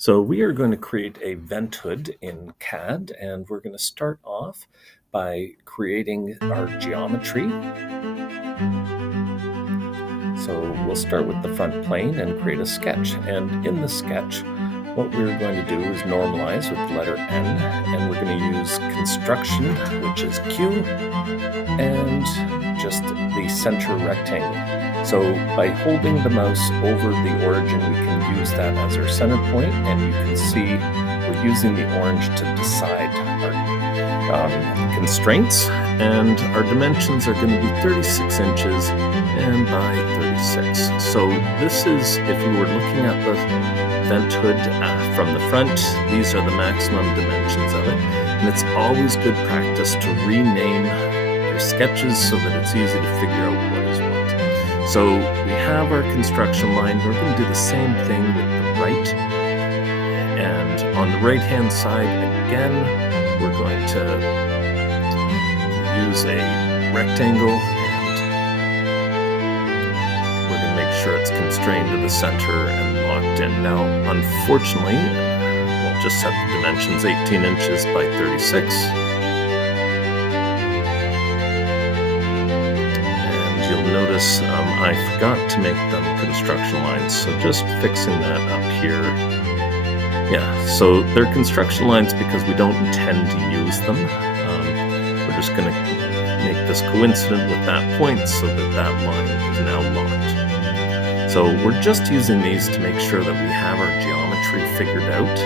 So we are going to create a vent hood in CAD, and we're going to start off by creating our geometry. So we'll start with the front plane and create a sketch. And in the sketch, what we're going to do is normalize with the letter N, and we're going to use construction, which is Q, and just the center rectangle. So by holding the mouse over the origin, we can use that as our center point, and you can see we're using the orange to decide our constraints, and our dimensions are going to be 36 inches and by 36. So this is, if you were looking at the vent hood from the front, these are the maximum dimensions of it, and it's always good practice to rename your sketches so that it's easy to figure out what is what. So we have our construction line. We're going to do the same thing with the right, and on the right hand side again we're going to use a rectangle, and we're going to make sure it's constrained to the center and locked in. Now unfortunately we'll just set the dimensions 18 inches by 36. You'll notice I forgot to make them construction lines, so just fixing that up here. Yeah, so they're construction lines because we don't intend to use them. We're just going to make this coincident with that point so that that line is now locked. So we're just using these to make sure that we have our geometry figured out.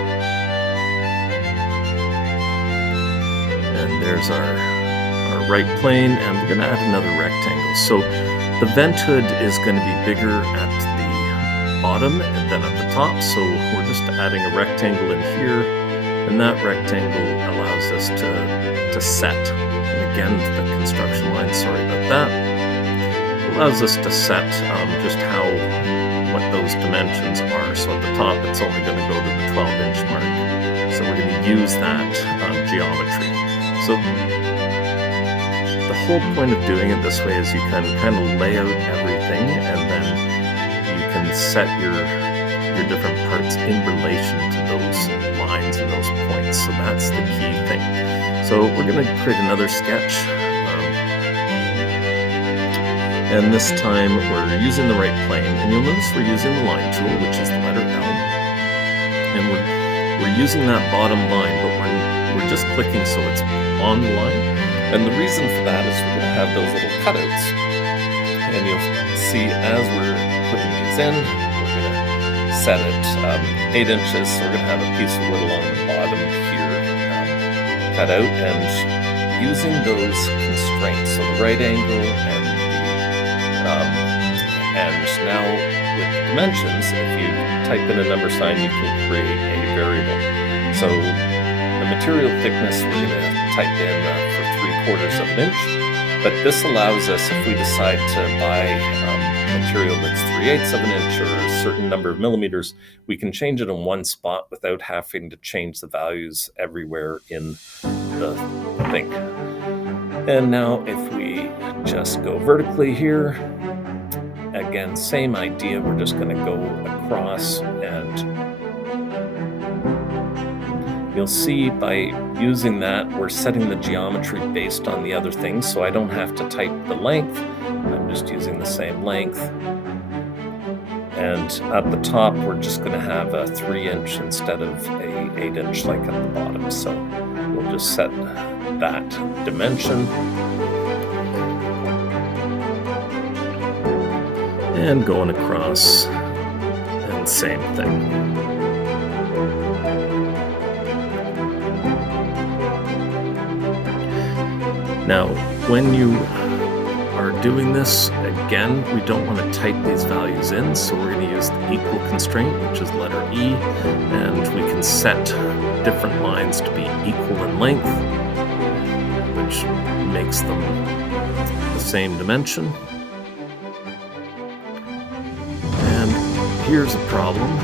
And there's our right plane, and we're going to add another rectangle. So the vent hood is going to be bigger at the bottom and then at the top, so we're just adding a rectangle in here, and that rectangle allows us to set, and again the construction line, sorry about that, allows us to set just what those dimensions are. So at the top it's only going to go to the 12-inch mark, so we're going to use that geometry. So the whole point of doing it this way is you can kind of lay out everything, and then you can set your different parts in relation to those lines and those points. So that's the key thing. So we're going to create another sketch, and this time we're using the right plane, and you'll notice we're using the line tool, which is the letter L, and we're using that bottom line, but we're just clicking so it's on the line. And the reason for that is we're going to have those little cutouts, and you'll see as we're putting these in, we're going to set it 8 inches, so we're going to have a piece of wood along the bottom here cut out, and using those constraints, so the right angle and now with dimensions, if you type in a number sign, you can create a variable. So the material thickness we're going to type in for 3/4 of an inch, but this allows us, if we decide to buy material that's 3/8 of an inch or a certain number of millimeters, we can change it in one spot without having to change the values everywhere in the thing. And now if we just go vertically here, again, same idea, we're just going to go across, and you'll see by using that, we're setting the geometry based on the other things, so I don't have to type the length. I'm just using the same length. And at the top, we're just going to have a 3-inch instead of a 8-inch like at the bottom. So we'll just set that dimension. And going across, and same thing. Now, when you are doing this, again, we don't want to type these values in, so we're going to use the equal constraint, which is letter E, and we can set different lines to be equal in length, which makes them the same dimension. And here's a problem.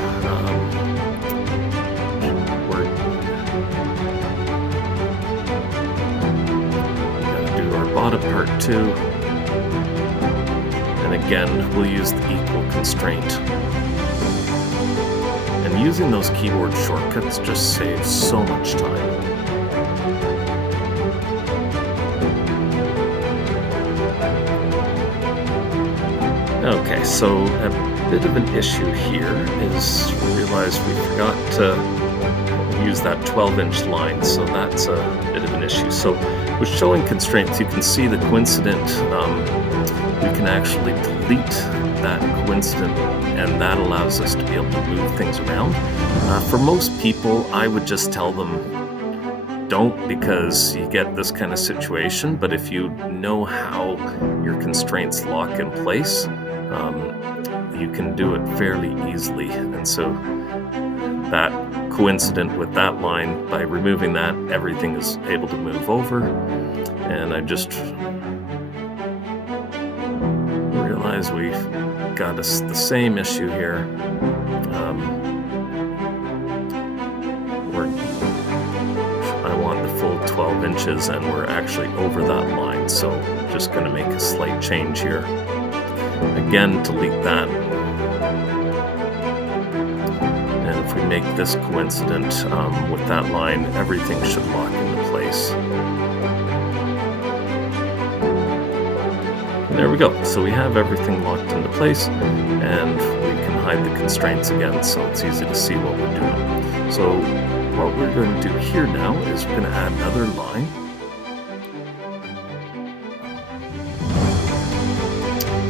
Bottom part too, and again we'll use the equal constraint, and using those keyboard shortcuts just saves so much time. Okay, so a bit of an issue here is realize we forgot to use that 12-inch line, so that's a bit of an issue. So with showing constraints, you can see the coincident, we can actually delete that coincident, and that allows us to be able to move things around. For most people, I would just tell them don't, because you get this kind of situation, but if you know how your constraints lock in place, you can do it fairly easily. And so that coincident with that line, by removing that, everything is able to move over. And I just realize we've got the same issue here. I want the full 12 inches and we're actually over that line, so just going to make a slight change here. Again, delete that. And if we make this coincident with that line, everything should lock into place. There we go. So we have everything locked into place, and we can hide the constraints again, so it's easy to see what we're doing. So what we're going to do here now is we're going to add another line.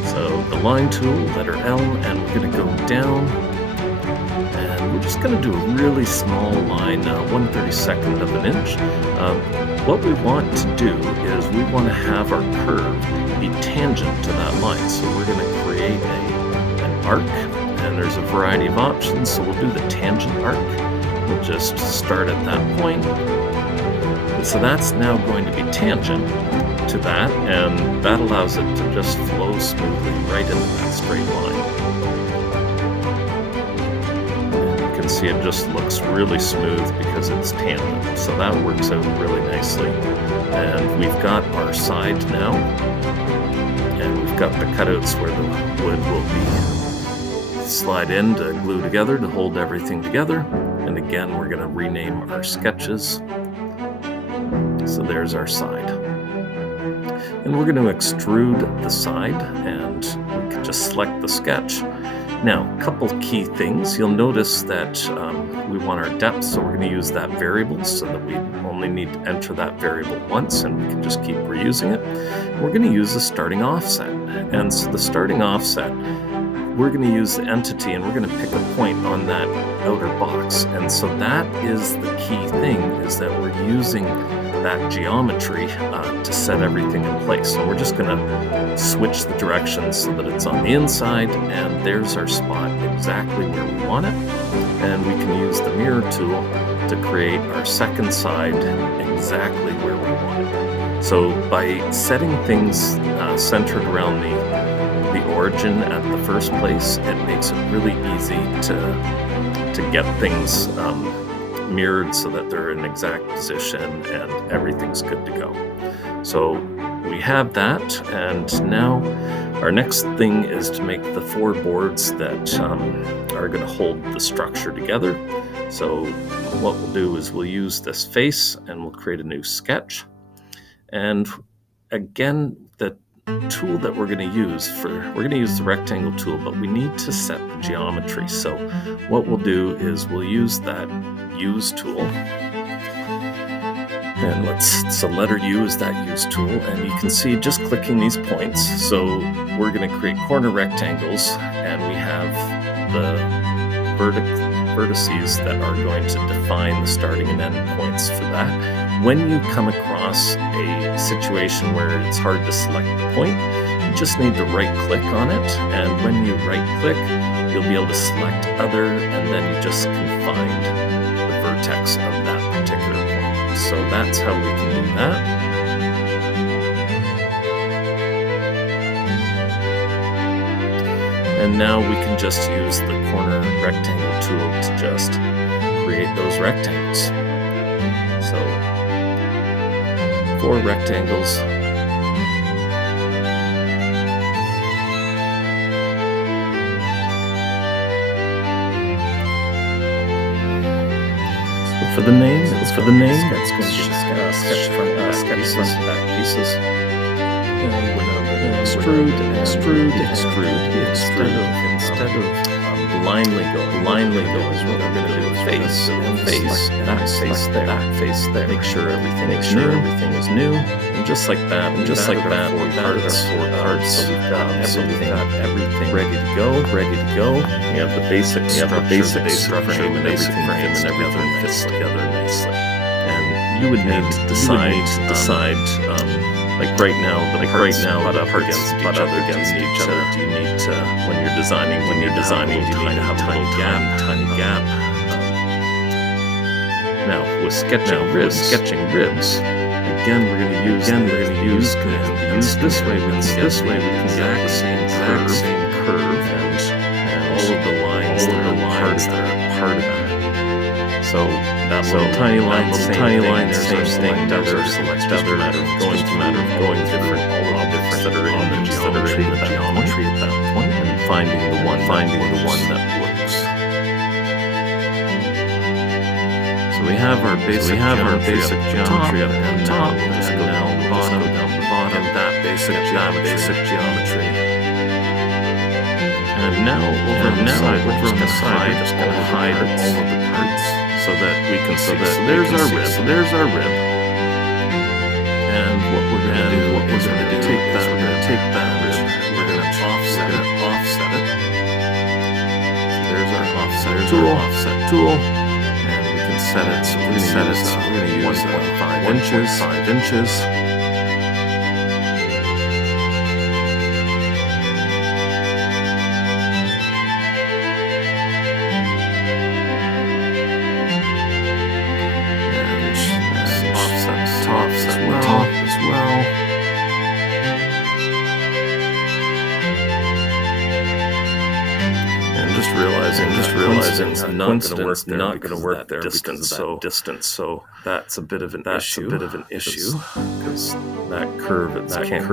So the line tool, letter L, and we're going to go down, and we're just going to do a really small line, 1/32 of an inch. What we want to do is we want to have our curve be tangent to that line. So we're going to create an arc, and there's a variety of options. So we'll do the tangent arc. We'll just start at that point. And so that's now going to be tangent to that, and that allows it to just flow smoothly right into that straight line. You can see it just looks really smooth because it's tangent, so that works out really nicely. And we've got our side now, and we've got the cutouts where the wood will be slide in to glue together to hold everything together. And again, we're going to rename our sketches. So there's our side. And we're going to extrude the side, and we can just select the sketch. Now, a couple key things. You'll notice that we want our depth, so we're going to use that variable so that we only need to enter that variable once, and we can just keep reusing it. We're going to use the starting offset. And so the starting offset, we're going to use the entity, and we're going to pick a point on that outer box. And so that is the key thing, is that we're using that geometry to set everything in place. So we're just going to switch the directions so that it's on the inside, and there's our spot exactly where we want it. And we can use the mirror tool to create our second side exactly where we want it. So by setting things centered around the origin at the first place, it makes it really easy to get things mirrored so that they're in exact position and everything's good to go. So we have that, and now our next thing is to make the four boards that are going to hold the structure together. So what we'll do is we'll use this face, and we'll create a new sketch. And again, the tool that we're going to use the rectangle tool, but we need to set the geometry. So what we'll do is we'll use that use tool, and so letter U is that use tool, and you can see just clicking these points. So we're going to create corner rectangles, and we have the vertices that are going to define the starting and end points for that. When you come across a situation where it's hard to select the point, you just need to right click on it, and when you right click, you'll be able to select other, and then you just can find the vertex of that particular point. So that's how we can do that. And now we can just use the corner rectangle tool to just create those rectangles. So 4 rectangles. for the name. It's going to be sketch front back pieces. And we're now going to extrude instead of blindly going. What we're going to do is face there. Make sure everything is new. And just like that, we have four parts. So we've got everything ready to go. We have the basic structure and everything fits together nicely. And you would need to decide. Like right now, the parts butt up against each other. Do you need to, when you're designing, do you need to have a tiny gap? Now with sketching ribs, again we're going to use this way. We can get the same curve and all of the lines that are part of that. So that little tiny line, there's a matter of going through all objects that are in the geometry at that point and finding the one that works. So we have our basic geometry up on top. Just go down the bottom, that basic geometry. And now over on the side, we're just going to hide all of the parts. So that we can see. There's our rib. And what we're going to do is we're going to take that rib. We're going to offset it. There's our offset tool. And we can set it. So we're going to use 1.5 inches. Top as well. And just realizing it's not going to work there because of that distance. So that's a bit of an issue because that curve can't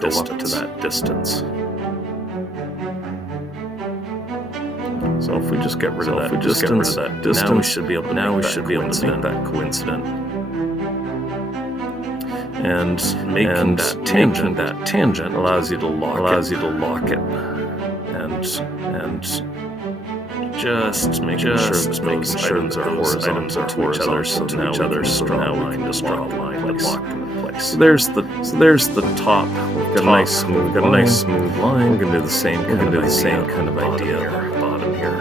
go up to that distance. So if we just get rid of that distance, now we should be able to make that coincident. And making that tangent allows you to lock it, and just making sure those items are horizontal to each other. So now we can just draw a line and lock them in place. So there's the top. We've got a nice smooth line. We're gonna do the same kind of idea here. Bottom here.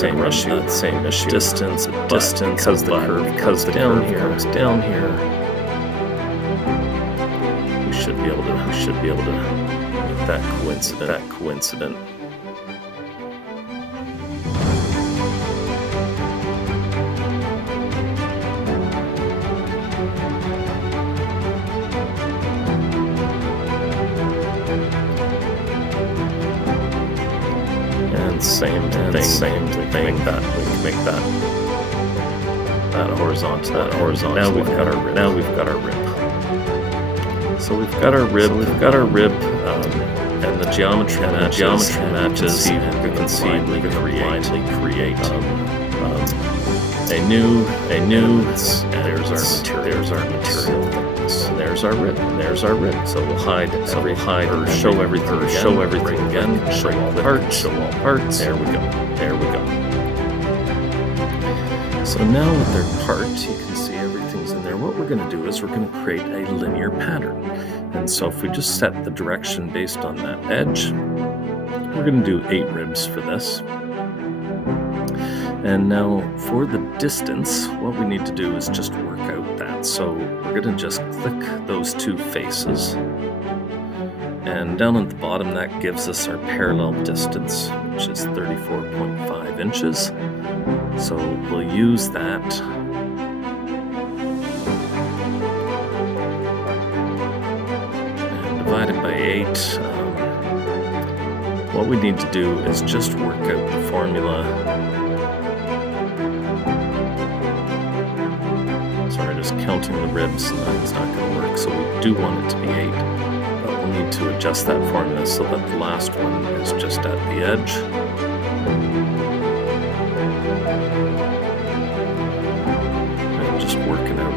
Same issue. Distance because the curve comes down here. We should be able to make that coincident. Same thing. We can make that horizontal. Now we've got our rib. So we've got our rib, and the geometry matches. We can create a new. There's our material. There's our rib. So we'll show everything again. Show all parts. There we go. So now with their part, you can see everything's in there. What we're going to do is we're going to create a linear pattern. And so if we just set the direction based on that edge, we're going to do 8 ribs for this. And now for the distance, what we need to do is just work out that. So we're going to just click those 2 faces. And down at the bottom, that gives us our parallel distance, which is 34.5 inches. So we'll use that. And divide it by 8. What we need to do is just work out the formula. just counting the ribs, and that's not going to work. So we do want it to be 8, but we'll need to adjust that formula so that the last one is just at the edge. And just work it out.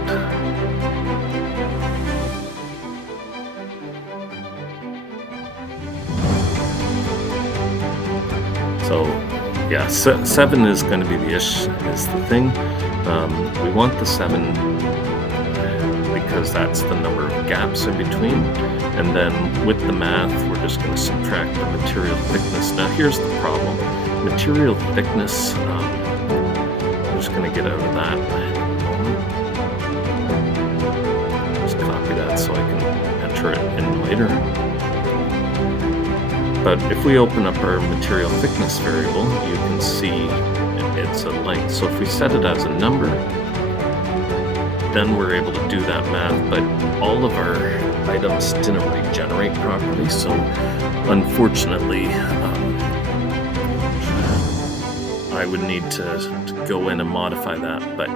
So yeah, 7 is going to be is the thing. We want the 7 because that's the number of gaps in between. And then with the math, we're just going to subtract the material thickness. Now here's the problem. Material thickness, I'm just going to get out of that. Just copy that so I can enter it in later. But if we open up our material thickness variable, you can see it's a length. So if we set it as a number, then we're able to do that math, but all of our items didn't regenerate properly, so unfortunately, I would need to go in and modify that, but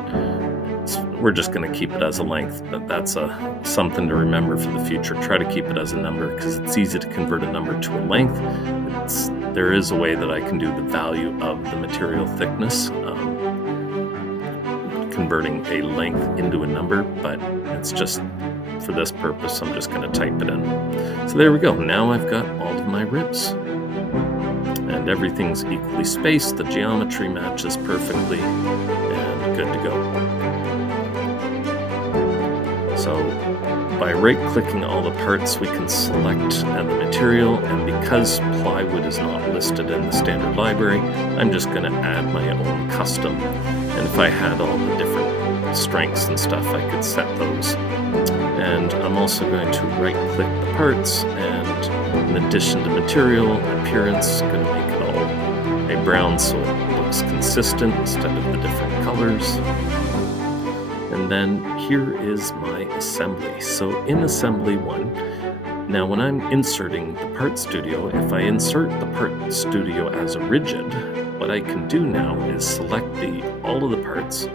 we're just going to keep it as a length. But that's something to remember for the future. Try to keep it as a number because it's easy to convert a number to a length. There is a way that I can do the value of the material thickness, converting a length into a number, but it's just for this purpose, I'm just going to type it in. So there we go. Now I've got all of my ribs. And everything's equally spaced, the geometry matches perfectly, and good to go. So by right-clicking all the parts, we can select the material, and because plywood is not listed in the standard library, I'm just going to add my own custom. And if I had all the different strengths and stuff, I could set those. And I'm also going to right-click the parts, and in addition to material, appearance, I'm going to make it all a brown so it looks consistent instead of the different colors. And then here is my assembly. So in assembly 1, now when I'm inserting the part studio, if I insert the part studio as a rigid, what I can do now is select all of the parts,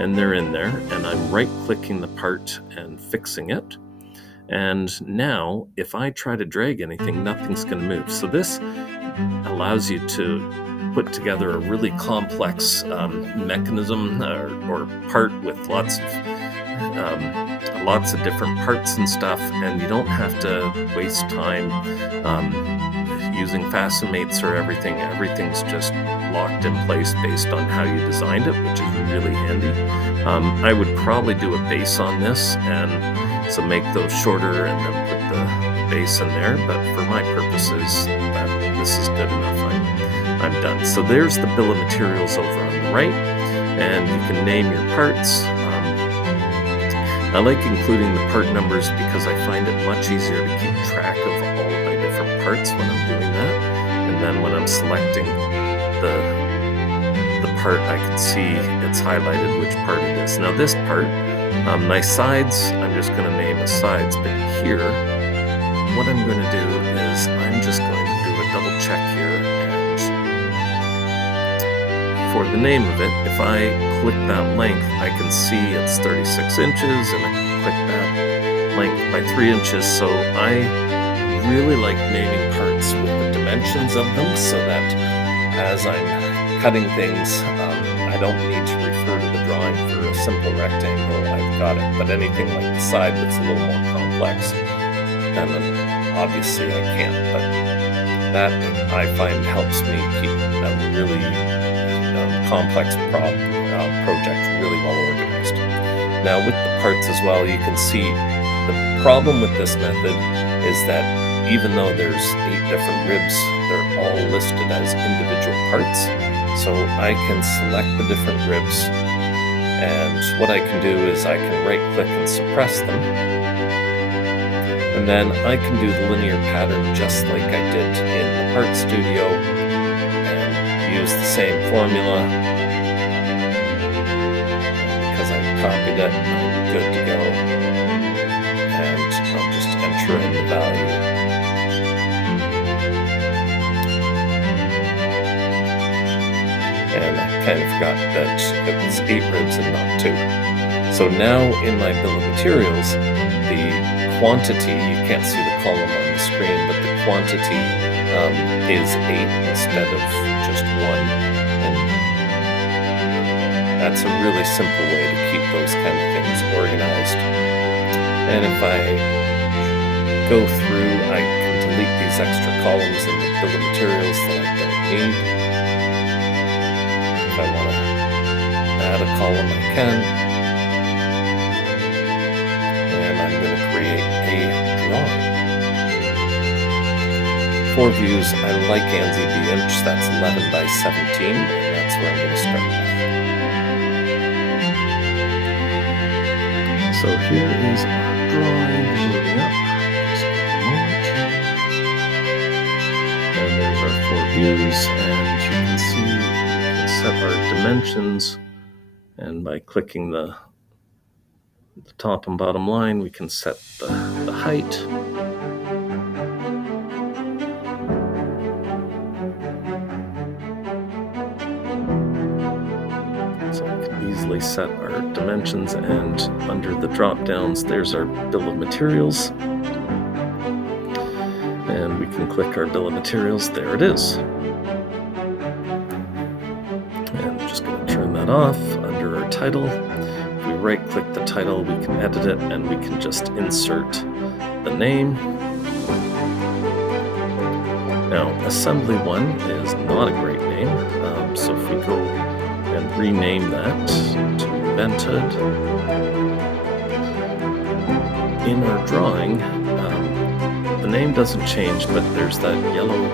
and they're in there, and I'm right-clicking the part and fixing it. And now, if I try to drag anything, nothing's going to move. So this allows you to put together a really complex mechanism or part with lots of different parts and stuff, and you don't have to waste time using fasten mates or everything. Everything's just locked in place based on how you designed it, which is really handy. I would probably do a base on this, and so make those shorter and then put the base in there, but for my purposes, this is good enough. I'm done. So there's the bill of materials over on the right, and you can name your parts. I like including the part numbers because I find it much easier to keep track of all of my different parts when I'm doing that. And then when I'm selecting the part, I can see it's highlighted which part it is. Now this part, my sides, I'm just going to name the sides, but here, what I'm going to do is I'm just going to do a double check here, and for the name of it, if I click that length, I can see it's 36 inches, and I can click that length by 3 inches. So I really like naming parts with the dimensions of them so that as I'm cutting things, I don't need to refer to the drawing for a simple rectangle. I've got it. But anything like the side that's a little more complex, then obviously I can't. But that I find helps me keep a really complex project really well organized. Now with the parts as well, you can see the problem with this method is that even though there's 8 different ribs, they're all listed as individual parts. So I can select the different ribs, and what I can do is I can right-click and suppress them. And then I can do the linear pattern just like I did in the Part Studio and use the same formula. Because I've copied it, I'm good to go. And I'll just enter in the value. And I kind of forgot that it was 8 ribs and not 2. So now in my bill of materials, the quantity, you can't see the column on the screen, but the quantity is 8 instead of just 1. And that's a really simple way to keep those kind of things organized. And if I go through, I can delete these extra columns in the bill of materials that I don't need. If I want to add a column, I can. And I'm going to create a drawing. 4 views. I like ANSI the inch. That's 11 by 17, and that's where I'm going to start with. So here is our drawing loading up. Just a moment. And there's our 4 views, and you can see we can set our dimensions, and by clicking the top and bottom line, we can set the height. So we can easily set our dimensions, and under the drop downs, there's our bill of materials. And we can click our bill of materials. There it is. And I'm just going to turn that off. Under our title, if we right-click the title, we can edit it, and we can just insert the name. Now, Assembly 1 is not a great name, so if we go and rename that to Invented, in our drawing, the name doesn't change, but there's that yellow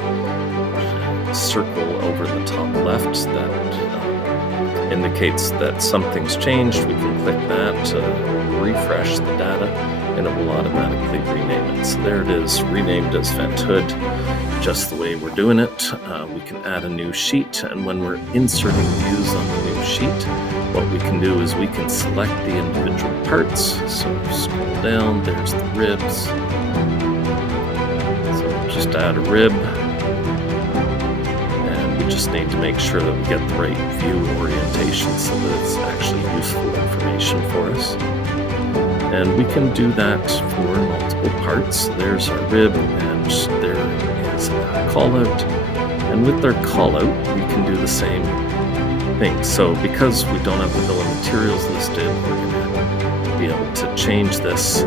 circle over the top left that indicates that something's changed. We can click that to refresh the data, and it will automatically rename it. So there it is, renamed as Venthood, just the way we're doing it. We can add a new sheet, and when we're inserting views on the new sheet, what we can do is we can select the individual parts. So scroll down, there's the ribs. So just add a rib, and we just need to make sure that we get the right view orientation so that it's actually useful information for us. And we can do that for multiple parts. There's our rib, and there is a callout. And with our callout, we can do the same thing. So because we don't have the bill of materials listed, we're going to be able to change this.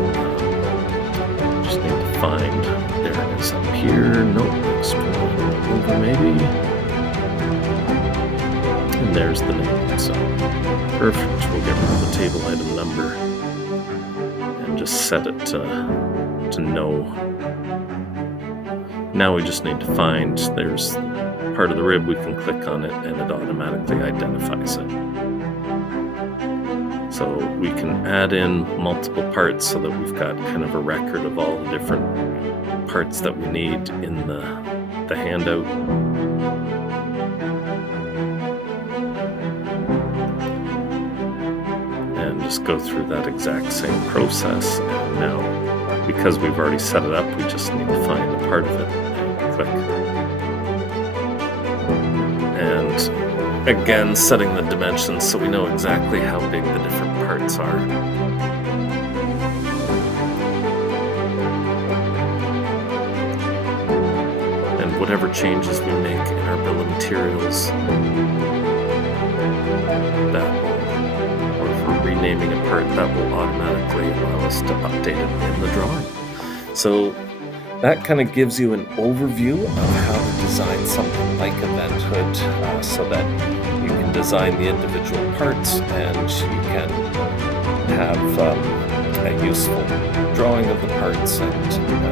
Just need to find, there it is up here. Nope, next one over maybe. And there's the name. So perfect. We'll get rid of the table item number and just set it to no. Now we just need to find, there's part of the rib, we can click on it and it automatically identifies it. So we can add in multiple parts so that we've got kind of a record of all the different parts that we need in the handout. And just go through that exact same process. And now, because we've already set it up, we just need to find a part of it and click. And again, setting the dimensions so we know exactly how big the different parts are. And whatever changes we make in our bill of materials, that will, or if we're renaming a part, that will automatically allow us to update it in the drawing. So that kind of gives you an overview of how to design something like a vent hood so that you can design the individual parts and you can have a useful drawing of the parts and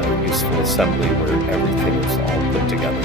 a useful assembly where everything is all put together.